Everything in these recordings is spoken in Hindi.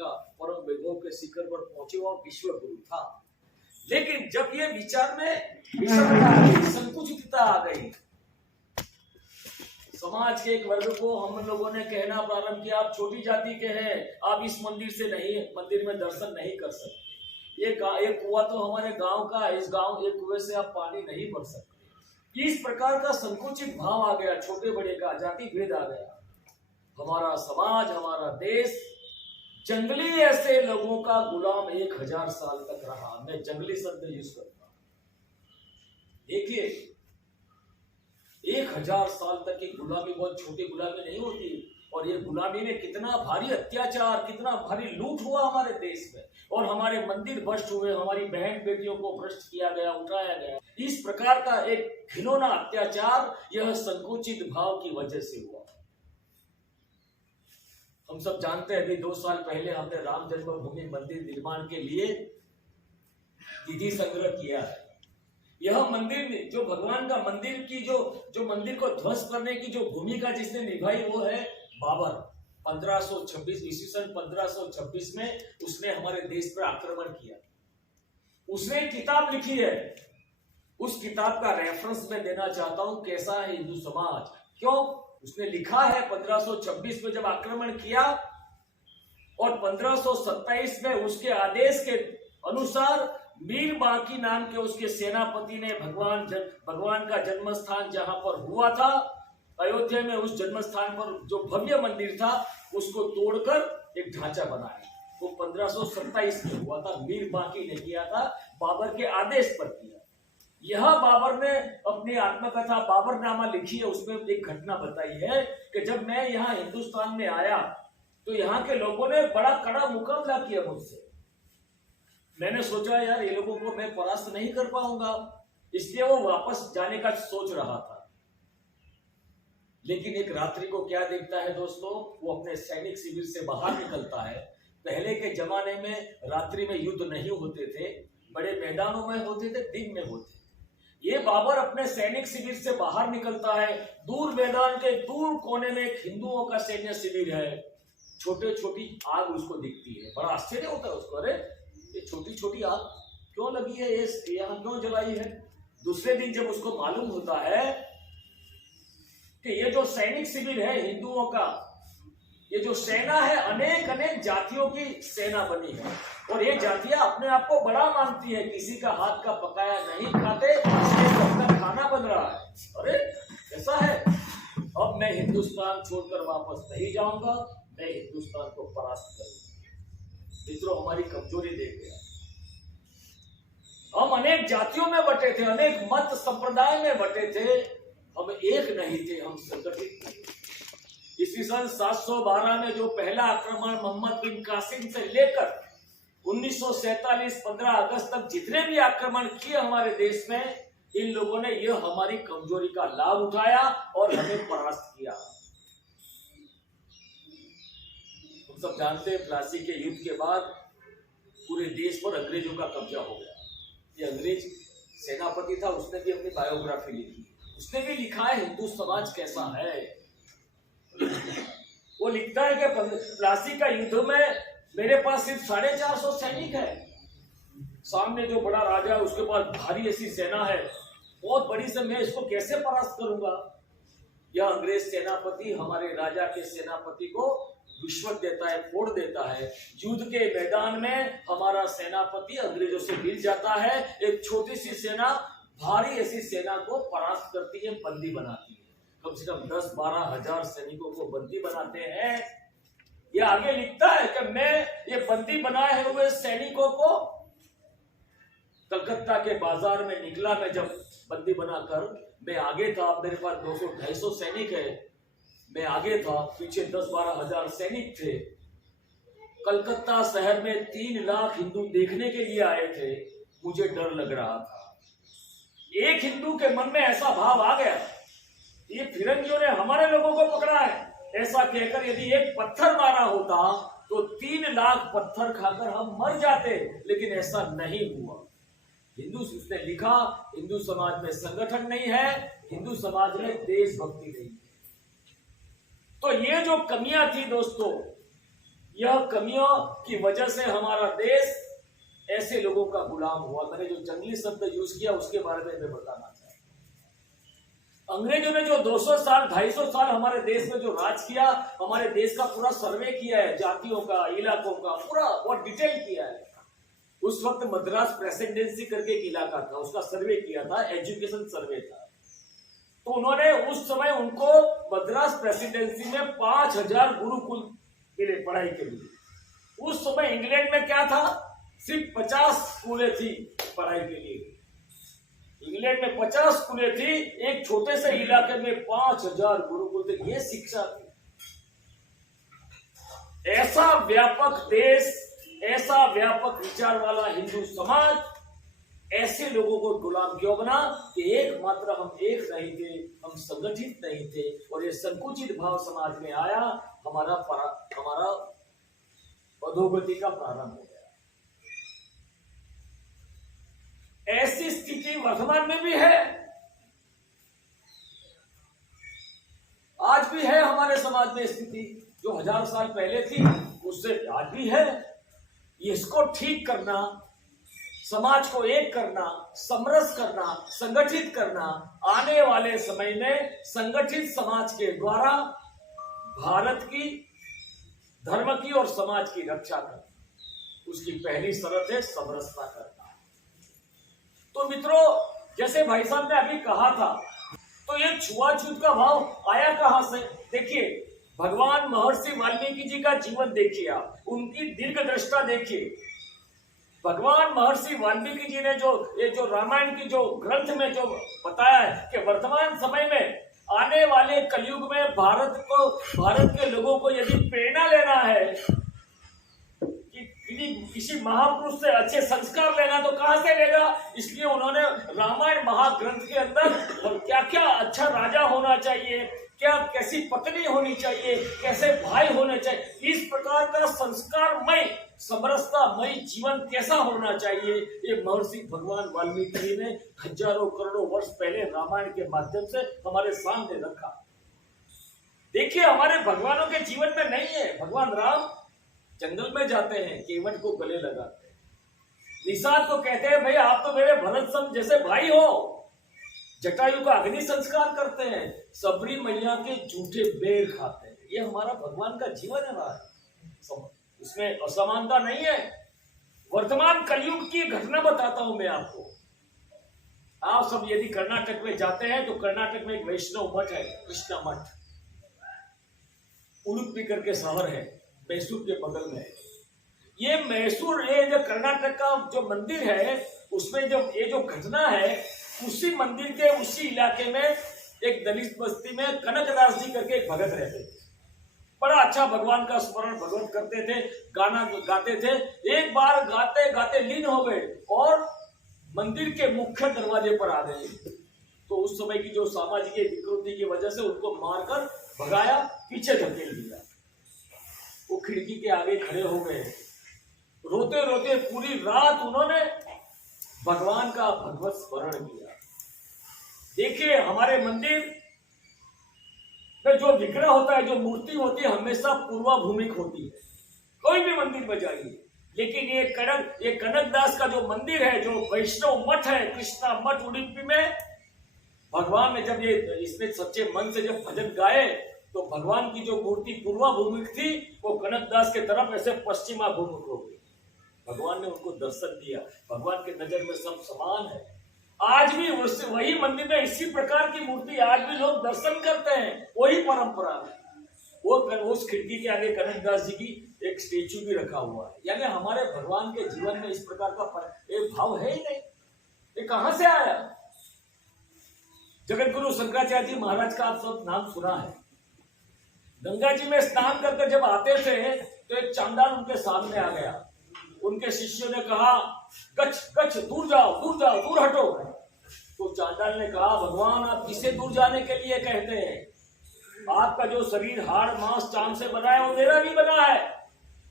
का परम वैभव के शिखर पर पहुंचे हुआ विश्व गुरु था। लेकिन जब ये विचार में विषमता आ गई, संकुचितता आ गई, समाज के एक वर्ग को हम लोगों ने कहना प्रारंभ किया, आप छोटी जाति के हैं, आप इस मंदिर में दर्शन नहीं कर सकते। ये कुआं तो हमारे गांव का है, इस कुएं से आप पानी नहीं भर सकते। इस प्रकार का संकुचित भाव आ गया, छोटे बड़े का जाति भेद आ गया। हमारा समाज, हमारा देश जंगली ऐसे लोगों का गुलाम 1000 साल तक रहा। मैं जंगली शब्द यूज करता हूं। देखिए 1000 साल तक की गुलामी बहुत छोटी गुलामी नहीं होती। और ये गुलामी में कितना भारी अत्याचार, कितना भारी लूट हुआ हमारे देश में, और हमारे मंदिर भ्रष्ट हुए, हमारी बहन बेटियों को भ्रष्ट किया गया, उठाया गया। इस प्रकार का एक घिनौना अत्याचार यह संकुचित भाव की वजह से हुआ। हम सब जानते हैं, अभी 2 साल पहले हमने राम जन्मभूमि मंदिर निर्माण के लिए निधि संग्रह किया है। यह मंदिर जो भगवान का मंदिर की जो मंदिर को ध्वस्त करने की जो भूमिका जिसने निभाई वो है बाबर। 1526 ईस्वी सन 1526 में उसने हमारे देश पर आक्रमण किया। उसने किताब लिखी है, उस किताब का रेफरेंस मैं देना चाहता हूं, कैसा है हिंदू समाज। क्यों उसने लिखा है 1526 में जब आक्रमण किया, और 1527 में उसके आदेश के अनुसार मीर बांकी नाम के उसके सेनापति ने भगवान का जन्म स्थान जहां पर हुआ था अयोध्या में, उस जन्म स्थान पर जो भव्य मंदिर था उसको तोड़कर एक ढांचा बनाया। वो 1527 में हुआ था, मीर बांकी ने किया था, बाबर के आदेश पर किया। यह बाबर ने अपनी आत्मकथा बाबरनामा लिखी है, उसमें एक घटना बताई है कि जब मैं यहाँ हिंदुस्तान में आया तो यहाँ के लोगों ने बड़ा कड़ा मुकाबला किया मुझसे। मैंने सोचा यार ये लोगों को मैं परास्त नहीं कर पाऊंगा, इसलिए वो वापस जाने का सोच रहा था। लेकिन एक रात्रि को क्या देखता है दोस्तों, वो अपने सैनिक शिविर से बाहर निकलता है। पहले के जमाने में रात्रि में युद्ध नहीं होते थे, बड़े मैदानों में होते थे, दिन में होते। ये बाबर अपने सैनिक शिविर से बाहर निकलता है। दूर मैदान के दूर कोने में एक हिंदुओं का सैन्य शिविर है। छोटे छोटी आग उसको दिखती है, बड़ा आश्चर्य होता है उसको, अरे ये छोटी छोटी आग क्यों लगी है, ये यहाँ क्यों जलाई है। दूसरे दिन जब उसको मालूम होता है कि ये जो सैनिक शिविर है हिंदुओं का, ये जो सेना है अनेक अनेक जातियों की सेना बनी है, और ये जातियां अपने आप को बड़ा मानती है, किसी का हाथ का पकाया नहीं खाते, सबका खाना बन रहा है। अरे ऐसा है, अब मैं हिंदुस्तान छोड़कर वापस नहीं जाऊंगा, मैं हिंदुस्तान को परास्त करूंगा। मित्रों हमारी कमजोरी देख गया, हम अनेक जातियों में बटे थे, अनेक मत संप्रदाय में बटे थे, हम एक नहीं थे, हम संगठित थे। ईस्वी सन 712 में जो पहला आक्रमण मोहम्मद बिन कासिम से लेकर 1947 15 अगस्त तक जितने भी आक्रमण किए हमारे देश में, इन लोगों ने यह हमारी कमजोरी का लाभ उठाया और हमें परास्त किया। हम सब जानते हैं प्लासी के युद्ध के बाद पूरे देश पर अंग्रेजों का कब्जा हो गया। ये अंग्रेज सेनापति था, उसने भी अपनी बायोग्राफी लिखी। उसने भी लिखा है हिंदू समाज कैसा है। वो लिखता है कि प्लासी का युद्ध में मेरे पास सिर्फ 450 सैनिक है, सामने जो बड़ा राजा है उसके पास भारी ऐसी सेना है, बहुत बड़ी से, मैं इसको कैसे परास्त करूंगा। यह अंग्रेज सेनापति हमारे राजा के सेनापति को रिश्वत देता है, फोड़ देता है। युद्ध के मैदान में हमारा सेनापति अंग्रेजों से मिल जाता है, एक छोटी सी सेना भारी ऐसी सेना को परास्त करती है, बंदी बनाती है। कम से कम 10-12 हजार सैनिकों को बंदी बनाते हैं। ये आगे लिखता है कि मैं ये बंदी बनाए हुए सैनिकों को कलकत्ता के बाजार में निकला, मैं जब बंदी बनाकर मैं आगे था, मेरे पास 200-250 सैनिक है, मैं आगे था, पीछे 10-12 हजार सैनिक थे। कलकत्ता शहर में 3 लाख हिंदू देखने के लिए आए थे, मुझे डर लग रहा था। एक हिंदू के मन में ऐसा भाव आ गया, ये फिरंगियों ने हमारे लोगों को पकड़ा है, ऐसा कहकर यदि एक पत्थर मारा होता तो 3 लाख पत्थर खाकर हम मर जाते, लेकिन ऐसा नहीं हुआ। हिंदू, उसने लिखा, हिंदू समाज में संगठन नहीं है, हिंदू समाज में देशभक्ति नहीं है। तो ये जो कमियां थी दोस्तों, यह कमियों की वजह से हमारा देश ऐसे लोगों का गुलाम हुआ। मैंने जो जंगली शब्द यूज किया उसके बारे में मैं बताना चाहता हूं। अंग्रेजों ने जो 200 साल 250 साल हमारे देश में जो राज किया, हमारे देश का पूरा सर्वे किया है, जातियों का, इलाकों का पूरा बहुत डिटेल किया है। उस वक्त मद्रास प्रेसिडेंसी करके एक इलाका था, उसका सर्वे किया था, एजुकेशन सर्वे था। तो उन्होंने उस समय उनको मद्रास प्रेसिडेंसी में 5000 गुरुकुल मिले पढ़ाई के लिए। उस समय इंग्लैंड में क्या था, सिर्फ 50 स्कूलें थी पढ़ाई के लिए। इंग्लैंड में 50 स्कूलें थी, एक छोटे से इलाके में 5000 गुरुकुल थे। ये शिक्षा थी। ऐसा व्यापक देश, ऐसा व्यापक विचार वाला हिंदू समाज ऐसे लोगों को गुलाम क्यों बना कि एकमात्र हम एक नहीं थे, हम संगठित नहीं थे, और ये संकुचित भाव समाज में आया, हमारा अधोगति का प्रारंभ हो गया। ऐसी स्थिति वर्तमान में भी है, आज भी है हमारे समाज में स्थिति जो 1000 साल पहले थी, उससे आज भी है। इसको ठीक करना, समाज को एक करना, समरस करना, संगठित करना, आने वाले समय में संगठित समाज के द्वारा भारत की धर्म की और समाज की रक्षा करना, उसकी पहली शर्त है समरसता करना। तो मित्रों, जैसे भाई साहब ने अभी कहा था, तो ये छुआछूत का भाव आया कहां से? देखिए, भगवान महर्षि वाल्मीकि जी का जीवन देखिए, आप उनकी दीर्घ दृष्टा देखिए। भगवान महर्षि वाल्मीकि जी ने जो रामायण की जो ग्रंथ में जो बताया है कि वर्तमान समय में आने वाले कलयुग में भारत के लोगों को यदि प्रेरणा लेना है कि किसी महापुरुष से अच्छे संस्कार लेना, तो कहां से लेगा? इसलिए उन्होंने रामायण महाग्रंथ के अंदर क्या क्या अच्छा राजा होना चाहिए, क्या कैसी पत्नी होनी चाहिए, कैसे भाई होने चाहिए, इस प्रकार का संस्कारमय समरसतामय जीवन कैसा होना चाहिए, ये महर्षि भगवान वाल्मीकि जी ने हजारों करोड़ों वर्ष पहले रामायण के माध्यम से हमारे सामने रखा। देखिए, हमारे भगवानों के जीवन में नहीं है। भगवान राम जंगल में जाते हैं, केवट को गले लगाते हैं, निषाद को कहते हैं भाई आप तो मेरे भरत सम जैसे भाई हो, जटायु का अग्नि संस्कार करते हैं, सबरी मैया के झूठे बेर खाते हैं। ये हमारा भगवान का जीवन है भाई, उसमें असमानता नहीं है। वर्तमान कलयुग की घटना बताता हूं मैं आपको। आप सब यदि कर्नाटक में जाते हैं तो कर्नाटक में एक वैष्णव मठ है, कृष्णा मठ, उडुपी करके शहर है, मैसूर के बगल में है। ये मैसूर, ये जो कर्नाटक का जो मंदिर है, उसमें जो ये जो घटना है, उसी मंदिर के उसी इलाके में एक दलित बस्ती में कनकदास जी करके एक भगत रहते थे। बड़ा अच्छा भगवान का स्मरण भगवत करते थे, गाना गाते थे। एक बार गाते गाते लीन हो गए और मंदिर के मुख्य दरवाजे पर आ गए। तो उस समय की जो सामाजिक विकृति की वजह से उनको मारकर भगाया, पीछे धकेल दिया। वो खिड़की के आगे खड़े हो गए, रोते रोते पूरी रात उन्होंने भगवान का भगवत स्मरण किया। देखिए, हमारे मंदिर में जो विग्रह होता है, जो मूर्ति होती है, हमेशा पूर्वाभूमिक होती है, कोई भी मंदिर में जाइए। लेकिन ये कनकदास का जो मंदिर है, जो वैष्णव मठ है, कृष्णा मठ उडुपी में, भगवान ने जब इसमें सच्चे मन से जब भजन गाए, तो भगवान की जो मूर्ति पूर्वाभूमिक थी, वो कनकदास के तरफ ऐसे पश्चिमाभूमिक हो गई। भगवान ने उनको दर्शन दिया। भगवान के नजर में सब समान है। आज भी वही मंदिर में इसी प्रकार की मूर्ति आज भी लोग दर्शन करते हैं, वही परंपरा है। वो उस खिड़की के आगे कनकदास जी की एक स्टेच्यू भी रखा हुआ है। यानी हमारे भगवान के जीवन में इस प्रकार का एक भाव है ही नहीं। ये कहां से आया? जगत गुरु शंकराचार्य जी महाराज का आप सब नाम सुना है। गंगा जी में स्नान करके जब आते थे तो एक चांडाल उनके सामने आ गया। उनके शिष्यों ने कहा, गच गच, दूर जाओ, दूर जाओ, दूर हटो। तो चांडाल ने कहा, भगवान आप किसे दूर जाने के लिए कहते हैं? आपका जो शरीर हाड़ मांस चांद से बना है, वो मेरा भी बना है,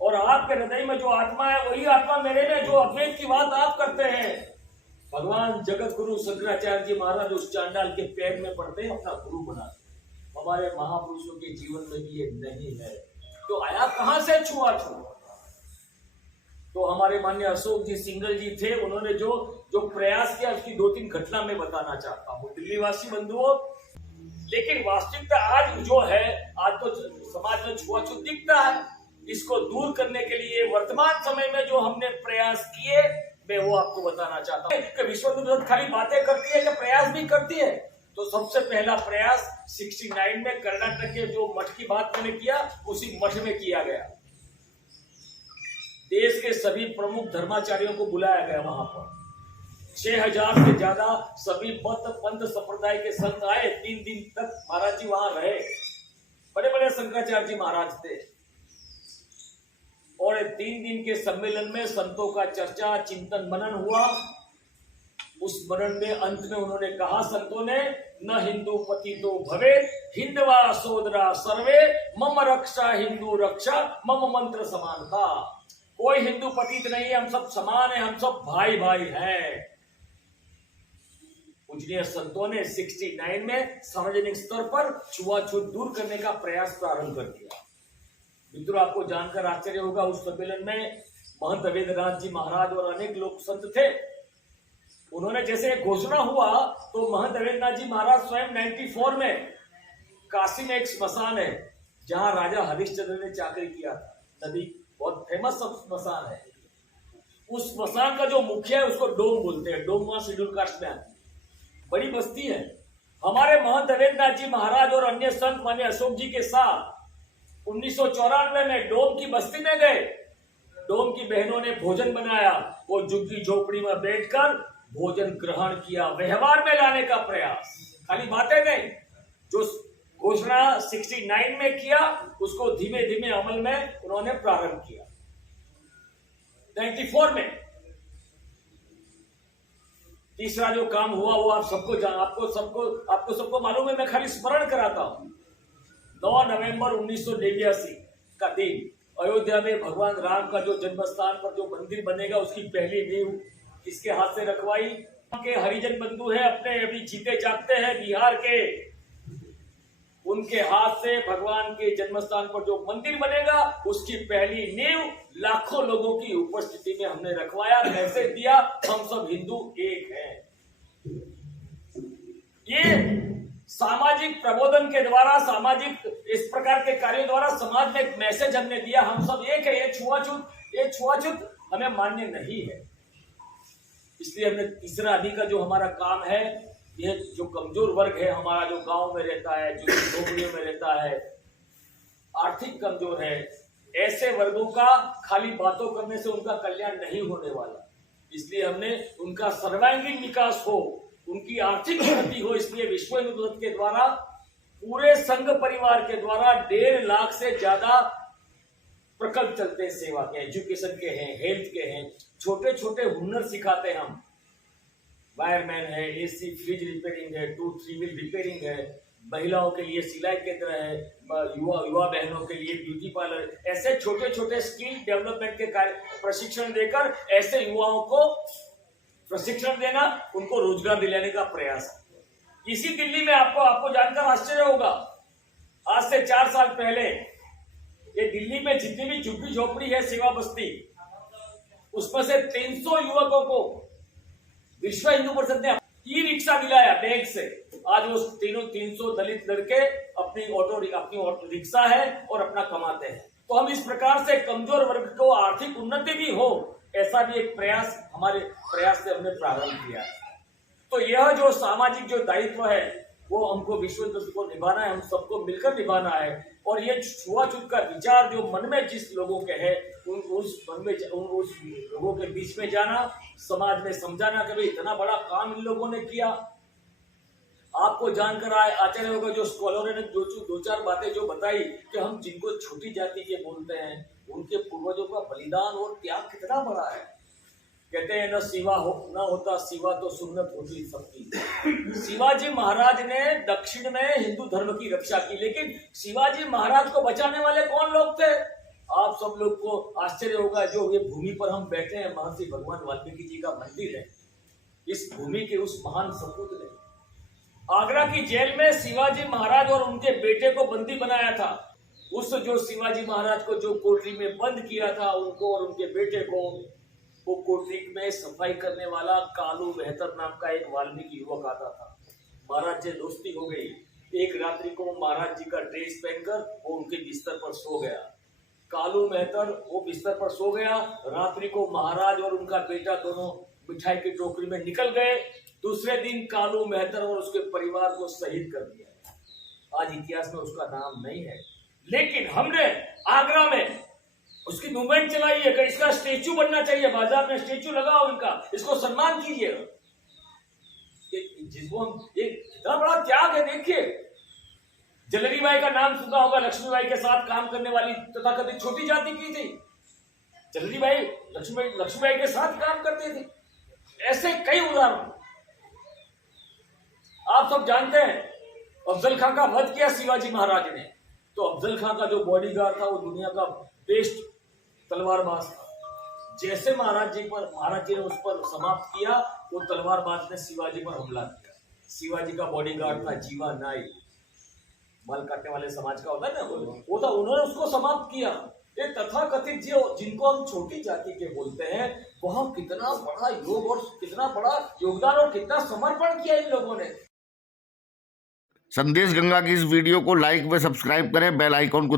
और आपके हृदय में जो आत्मा है, वही आत्मा मेरे में। जो अद्वैत की बात आप करते हैं, भगवान जगत गुरु शंकराचार्य जी महाराज उस चांडाल के पैर में पड़ते हैं, अपना गुरु बनाते। हमारे महापुरुषों के जीवन में भी ये नहीं है। तो आया कहां से छुआछूत? तो हमारे माननीय अशोक जी सिंघल जी थे, उन्होंने जो प्रयास किया उसकी 2-3 घटना में बताना चाहता हूँ दिल्ली वासी बंधुओं। लेकिन वास्तविकता आज जो है, आज तो समाज में छुआछूत दिखता है। इसको दूर करने के लिए वर्तमान समय में जो हमने प्रयास किए, मैं वो आपको बताना चाहता हूँ कि विश्व हिंदू परिषद खाली बातें करती है कि प्रयास भी करती है। तो सबसे पहला प्रयास 69 में कर्नाटक के जो मठ की बात मैंने किया, उसी मठ में किया गया। देश के सभी प्रमुख धर्माचार्यों को बुलाया गया। वहां पर 6000 से ज्यादा सभी मत पंथ संप्रदाय के संत आए। 3 दिन तक महाराज जी वहां रहे। बड़े बड़े शंकराचार्य जी महाराज थे। और 3 दिन के सम्मेलन में संतों का चर्चा चिंतन मनन हुआ। उस मनन में अंत में उन्होंने कहा, संतों ने, न हिंदू पतितो भवेत् हिंदवा सोदरा सर्वे मम रक्षा हिंदू रक्षा मम मंत्र समानता। कोई हिंदू पतित नहीं है, हम सब समान है, हम सब भाई भाई हैं। पूजनीय संतों ने 69 में सार्वजनिक स्तर पर छुआछूत दूर करने का प्रयास प्रारंभ कर दिया। मित्रों, आपको जानकर आश्चर्य होगा, उस सम्मेलन में महंत वेदनाथ जी महाराज और अनेक लोग संत थे। उन्होंने जैसे घोषणा हुआ तो महंत वेदनाथ जी महाराज स्वयं 94 में काशी में एक स्मशान है जहां राजा हरिश्चंद्र ने चाकरी किया था। नदी बहुत फेमस स्मशान है। उस स्मशान का जो मुखिया है उसको डोम बोलते हैं। डोम वहां शेड्यूल कास्ट में आती है, बड़ी बस्ती है। हमारे महंत वेदनाथ जी महाराज और अन्य संत माने अशोक जी के साथ 1994 में डोम की बस्ती में गए। डोम की बहनों ने भोजन बनाया। वो झुग्गी झोपड़ी में बैठकर भोजन ग्रहण किया। व्यवहार में लाने का प्रयास, खाली बातें नहीं। जो घोषणा 69 में किया उसको धीमे धीमे अमल में उन्होंने प्रारंभ किया। 94 में तीसरा जो काम हुआ वो आपको सबको मालूम है। मैं खाली स्मरण कराता हूं। 9 नवंबर 1989 का दिन अयोध्या में भगवान राम का जो जन्म स्थान पर जो मंदिर बनेगा उसकी पहली नींव किसके हाथ से रखवाई? के हरिजन बंधु है, अपने अभी जीते जागते हैं बिहार के, उनके हाथ से भगवान के जन्म स्थान पर जो मंदिर बनेगा उसकी पहली नींव लाखों लोगों की उपस्थिति में हमने रखवाया। मैसेज दिया, हम सब हिंदू एक हैं। ये सामाजिक प्रबोधन के द्वारा, सामाजिक इस प्रकार के कार्यों द्वारा समाज में एक मैसेज हमने दिया, हम सब एक है। ये छुआछूत हमें मान्य नहीं है। इसलिए हमने तीसरा अभी का जो हमारा काम है, यह जो कमजोर वर्ग है हमारा, जो गांव में रहता है, जो झोपड़ियों में रहता है, आर्थिक कमजोर है, ऐसे वर्गों का खाली बातों करने से उनका कल्याण नहीं होने वाला। इसलिए हमने उनका सर्वांगीण विकास हो, उनकी आर्थिक उन्नति हो। इसलिए विश्व हिंदू परिषद के द्वारा, पूरे संघ परिवार के द्वारा 1.5 लाख से ज्यादा प्रकल्प चलते हैं सेवा के, एजुकेशन के हैं, हेल्थ के हैं। छोटे छोटे हुनर सिखाते हैं हम। वायरमैन है, एसी फ्रिज रिपेयरिंग है, 2-3 व्हील रिपेयरिंग है, महिलाओं के लिए सिलाई केंद्र है, युवा बहनों के लिए ब्यूटी पार्लर। ऐसे छोटे छोटे स्किल डेवलपमेंट के कार्य प्रशिक्षण देकर ऐसे युवाओं को प्रशिक्षण देना, उनको रोजगार दिलाने का प्रयास। इसी दिल्ली में आपको जानकर आश्चर्य होगा, आज से 4 साल पहले ये दिल्ली में जितनी भी झुग्गी झोपड़ी है, सेवा बस्ती, उसमें से 300 युवकों को विश्व हिंदू परिषद ने ई रिक्शा दिलाया बैग से। आज वो 300 दलित लड़के अपनी ऑटो रिक्शा है और अपना कमाते हैं। तो हम इस प्रकार से कमजोर वर्ग को आर्थिक उन्नति भी हो, ऐसा भी एक प्रयास हमारे प्रयास से हमने प्रारंभ किया। तो यह जो सामाजिक जो दायित्व है वो हमको विश्व हिंदू परिषद को निभाना है, हम सबको मिलकर निभाना है। और ये छुआछूत का विचार जो मन में जिस लोगों के है, उस लोगों के बीच में जाना, समाज में समझाना कि भाई इतना बड़ा काम इन लोगों ने किया। आपको जानकर आश्चर्य होगा, जो स्कॉलरों ने 2-4 बातें जो बताई कि हम जिनको छोटी जाति के बोलते हैं, उनके पूर्वजों का बलिदान और त्याग कितना बड़ा है। कहते हैं न होता शिवा तो सुन्नत होती सबकी। शिवाजी महाराज ने दक्षिण में हिंदू धर्म की रक्षा की, लेकिन शिवाजी महाराज को बचाने वाले कौन लोग थे? आप सब लोग को आश्चर्य होगा, जो ये भूमि पर हम बैठे हैं, महर्षि भगवान वाल्मीकि जी का मंदिर है। इस भूमि के उस महान सपूत ने आगरा की जेल में शिवाजी महाराज और उनके बेटे को बंदी बनाया था। उस जो शिवाजी महाराज को जो कोठरी में बंद किया था, उनको और उनके बेटे को, वो कोठरी में सफाई करने वाला कालू मेहतर नाम का एक वाल्मीकि युवक आता था। महाराज से दोस्ती हो गई। एक रात्रि को महाराज जी का ड्रेस पहनकर वो उनके बिस्तर पर सो गया। कालू मेहतर वो बिस्तर पर सो गया। रात्रि को महाराज और उनका बेटा दोनों मिठाई की टोकरी में निकल गए। दूसरे दिन कालू मेहतर और उसके परिवार को शहीद कर दिया। आज इतिहास में उसका नाम नहीं है, लेकिन हमने आगरा में उसकी मूवमेंट चलाई है कि इसका स्टेच्यू बनना चाहिए, बाजार में स्टेच्यू लगाओ इनका, इसको सम्मान कीजिए। जिसको हम, ये कितना बड़ा त्याग है। देखिए, जलेरी बाई का नाम सुना होगा, लक्ष्मीबाई के साथ काम करने वाली तथाकथित छोटी जाति की थी। जलेरी बाई लक्ष्मीबाई के साथ काम करते थे। ऐसे कई उदाहरण आप सब जानते हैं। अफजल खां का वध किया शिवाजी महाराज ने, तो अफजल खां का जो बॉडीगार्ड था वो दुनिया का बेस्ट तलवारबाज था। जैसे महाराज जी ने उस पर समाप्त किया, वो तलवारबाज ने शिवाजी पर हमला किया। शिवाजी का बॉडीगार्ड था जीवा नाई, बाल काटने वाले समाज का होता है ना, वो था, उन्होंने उसको समाप्त किया। ये तथाकथित जिनको हम छोटी जाति के बोलते हैं, वहां कितना बड़ा योग और कितना बड़ा योगदान और कितना समर्पण किया इन लोगों ने। संदेश गंगा की इस वीडियो को लाइक व सब्सक्राइब करें, बेल आइकॉन को